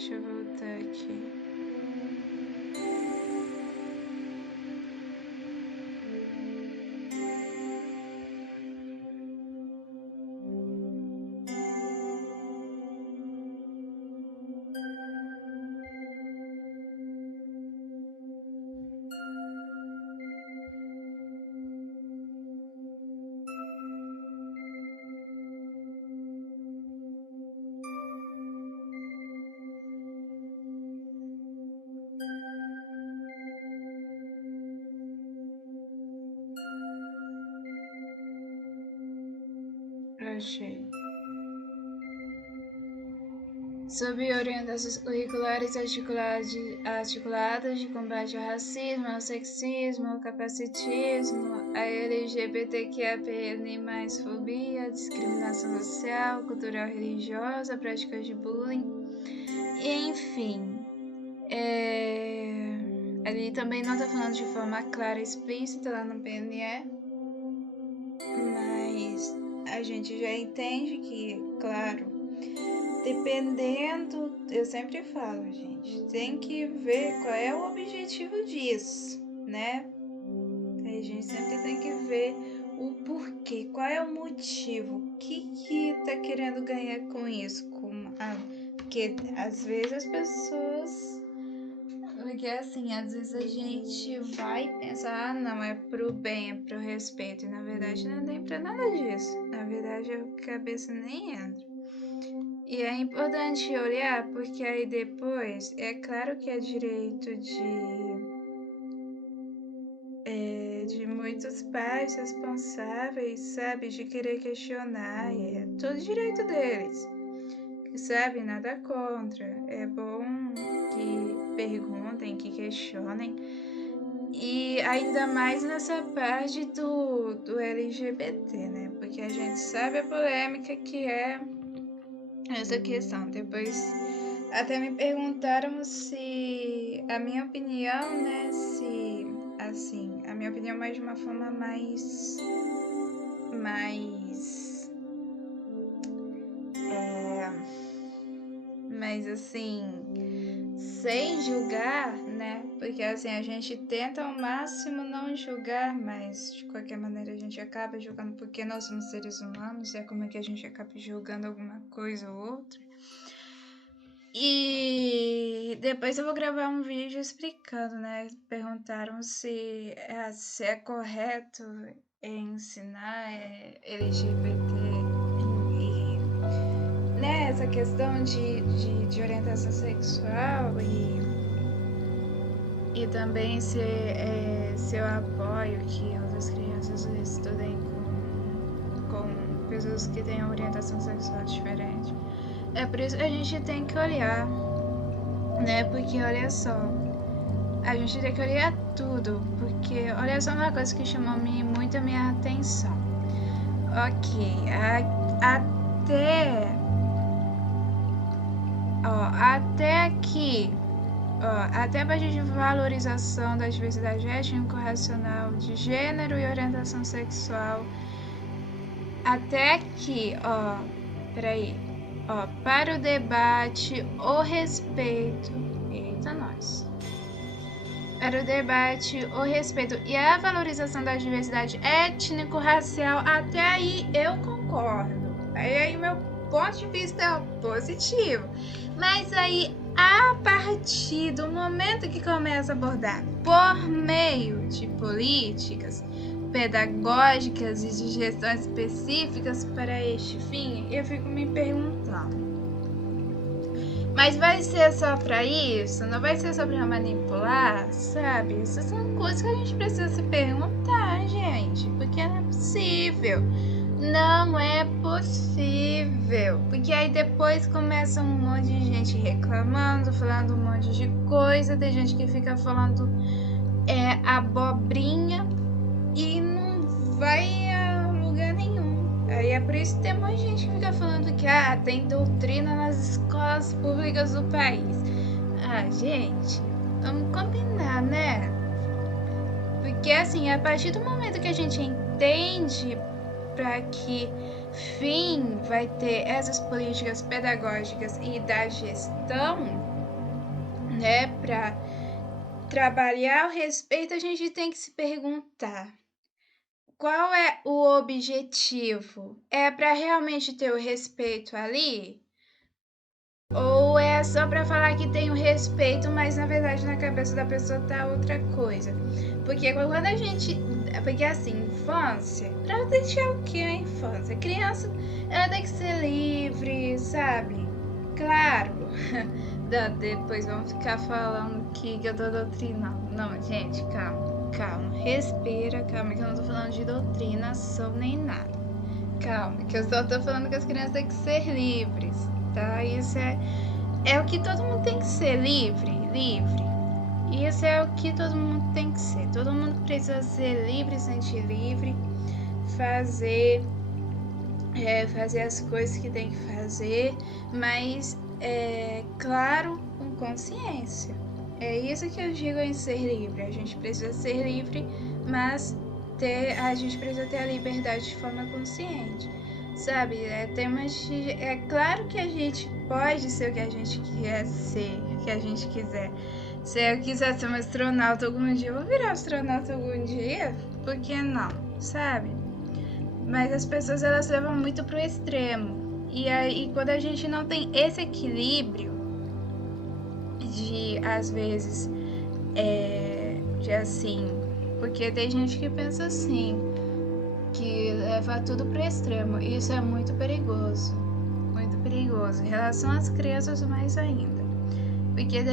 Deixa eu voltar aqui. Achei. Sob orientações curriculares articuladas de combate ao racismo, ao sexismo, ao capacitismo, a LGBTQIAPN+, fobia, discriminação social, cultural religiosa, práticas de bullying, e enfim. Ali também não está falando de forma clara e explícita lá no PNE, mas a gente já entende que, claro, dependendo, eu sempre falo, gente, tem que ver qual é o objetivo disso, né? A gente sempre tem que ver o porquê, qual é o motivo, o que tá querendo ganhar com isso, porque às vezes as pessoas, porque assim, às vezes a gente vai pensar, não, é pro bem, é pro respeito, e na verdade não é nem pra nada disso, na verdade a cabeça nem entra. E é importante olhar, porque aí depois, é claro que é direito de muitos pais responsáveis, sabe, de querer questionar, e é todo direito deles, sabe, nada contra, é bom que perguntem, que questionem, e ainda mais nessa parte do LGBT, né, porque a gente sabe a polêmica que é essa questão. Depois até me perguntaram se a minha opinião, né, se assim, a minha opinião mais de uma forma mais mas assim, sem julgar, né? Porque assim, a gente tenta ao máximo não julgar, mas de qualquer maneira a gente acaba julgando porque nós somos seres humanos, é como é que a gente acaba julgando alguma coisa ou outra. E depois eu vou gravar um vídeo explicando, né? Perguntaram se é correto ensinar LGBT e, né, essa questão de orientação sexual e também se eu apoio que outras crianças estudem com pessoas que têm orientação sexual diferente. É por isso que a gente tem que olhar, né? Porque olha só, a gente tem que olhar tudo, porque olha só uma coisa que chamou muito a minha atenção. Ok, até aqui, até a partir de valorização da diversidade étnico-racial, de gênero e orientação sexual, até aqui, peraí. Para o debate, o respeito. Eita, nós. Para o debate, o respeito e a valorização da diversidade étnico-racial, até aí eu concordo. Aí meu ponto de vista é positivo. Mas aí, a partir do momento que começa a abordar por meio de políticas pedagógicas e de gestões específicas para este fim, eu fico me perguntando, mas vai ser só para isso? Não vai ser só para manipular, sabe? Essas são coisas que a gente precisa se perguntar, gente, porque não é possível. Não é possível, porque aí depois começa um monte de gente reclamando, falando um monte de coisa, tem gente que fica falando abobrinha e não vai a lugar nenhum. Aí é por isso que tem muita gente que fica falando que tem doutrina nas escolas públicas do país. Gente, vamos combinar, né? Porque assim, a partir do momento que a gente entende para que fim vai ter essas políticas pedagógicas e da gestão, né, para trabalhar o respeito, a gente tem que se perguntar: qual é o objetivo? É para realmente ter o respeito ali? Ou é só para falar que tem o respeito, mas na verdade na cabeça da pessoa tá outra coisa? Porque quando a gente. Porque assim, infância, pra deixar o que a infância? Criança, ela tem que ser livre, sabe? Claro. Depois vão ficar falando que eu tô doutrinando. Não, gente, calma, calma. Respira, calma, que eu não tô falando de doutrinação nem nada. Calma, que eu só tô falando que as crianças têm que ser livres, tá? Isso é o que todo mundo tem que ser, livre, livre. Isso é o que todo mundo tem que ser. Todo mundo precisa ser livre, sentir livre, fazer, fazer as coisas que tem que fazer, mas, claro, com consciência. É isso que eu digo em ser livre. A gente precisa ser livre, mas a gente precisa ter a liberdade de forma consciente, sabe? É claro que a gente pode ser o que a gente quer ser, o que a gente quiser. Se eu quiser ser um astronauta algum dia, eu vou virar astronauta algum dia, por que não, sabe? Mas as pessoas elas levam muito pro extremo. E aí quando a gente não tem esse equilíbrio de às vezes de assim, porque tem gente que pensa assim, que leva tudo pro extremo. E isso é muito perigoso. Muito perigoso. Em relação às crianças, mais ainda. Porque,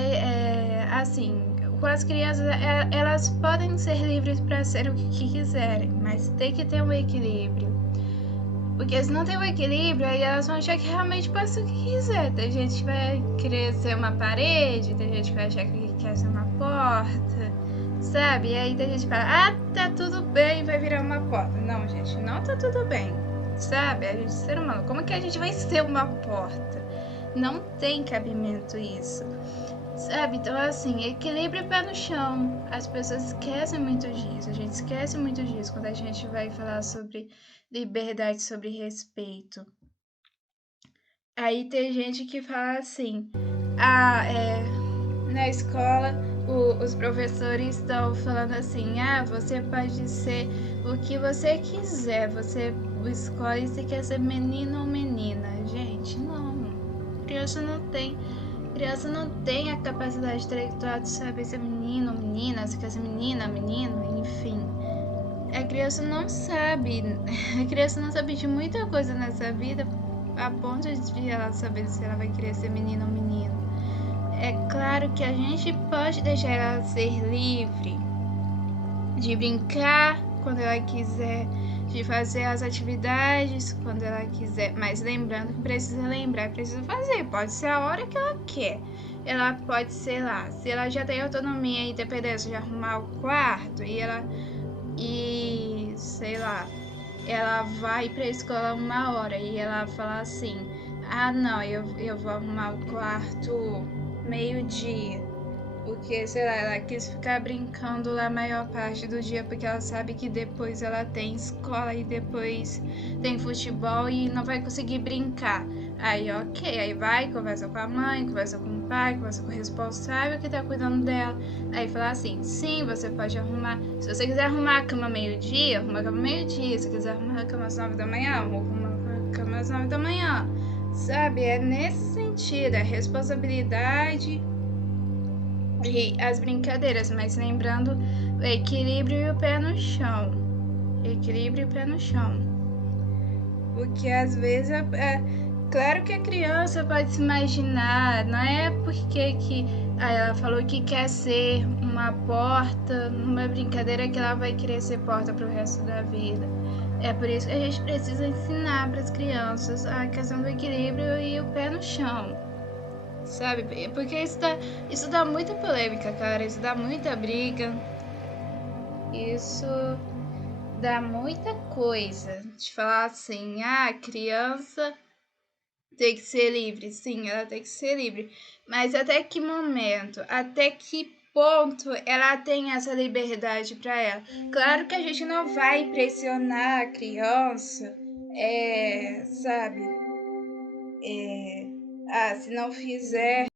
assim, com as crianças, elas podem ser livres para ser o que quiserem, mas tem que ter um equilíbrio. Porque se não tem um equilíbrio, aí elas vão achar que realmente pode ser o que quiser. Tem gente que vai querer ser uma parede, tem gente que vai achar que quer ser uma porta, sabe? E aí tem gente que fala, tá tudo bem, vai virar uma porta. Não, gente, não tá tudo bem, sabe? A gente, ser humano, como que a gente vai ser uma porta? Não tem cabimento isso, sabe? Então, assim, equilíbrio e pé no chão. As pessoas esquecem muito disso, a gente esquece muito disso quando a gente vai falar sobre liberdade, sobre respeito. Aí tem gente que fala assim, na escola os professores estão falando assim, você pode ser o que você quiser, você escolhe se quer ser menino ou menina. Gente, não. Criança não tem. Criança não tem a capacidade intelectual de saber se é menino ou menina, se quer ser menina, menino, enfim. A criança não sabe. A criança não sabe de muita coisa nessa vida a ponto de ela saber se ela vai querer ser menino ou menino. É claro que a gente pode deixar ela ser livre de brincar quando ela quiser, de fazer as atividades quando ela quiser, mas lembrando que precisa lembrar, precisa fazer, pode ser a hora que ela quer. Ela pode ser lá, se ela já tem autonomia e independência de arrumar o quarto e sei lá, ela vai pra escola 1 hora e ela fala assim, não, eu vou arrumar o quarto meio-dia. Porque, sei lá, ela quis ficar brincando lá a maior parte do dia, porque ela sabe que depois ela tem escola e depois tem futebol e não vai conseguir brincar. Aí, ok, aí vai, conversa com a mãe, conversa com o pai, conversa com o responsável que tá cuidando dela. Aí fala assim, sim, você pode arrumar. Se você quiser arrumar a cama meio-dia, arruma a cama meio-dia. Se quiser arrumar a cama às 9 da manhã, arruma a cama às 9 da manhã. Sabe, é nesse sentido, a responsabilidade e as brincadeiras, mas lembrando o equilíbrio e o pé no chão. Equilíbrio e o pé no chão. Porque às vezes claro que a criança pode se imaginar, não é porque que ela falou que quer ser uma porta numa brincadeira que ela vai querer ser porta pro resto da vida. É por isso que a gente precisa ensinar para as crianças a questão do equilíbrio e o pé no chão. Sabe? Porque isso dá muita polêmica, cara. Isso dá muita briga. Isso dá muita coisa. De falar assim, a criança tem que ser livre. Sim, ela tem que ser livre. Mas até que momento? Até que ponto ela tem essa liberdade para ela? Claro que a gente não vai pressionar a criança sabe, se não fizer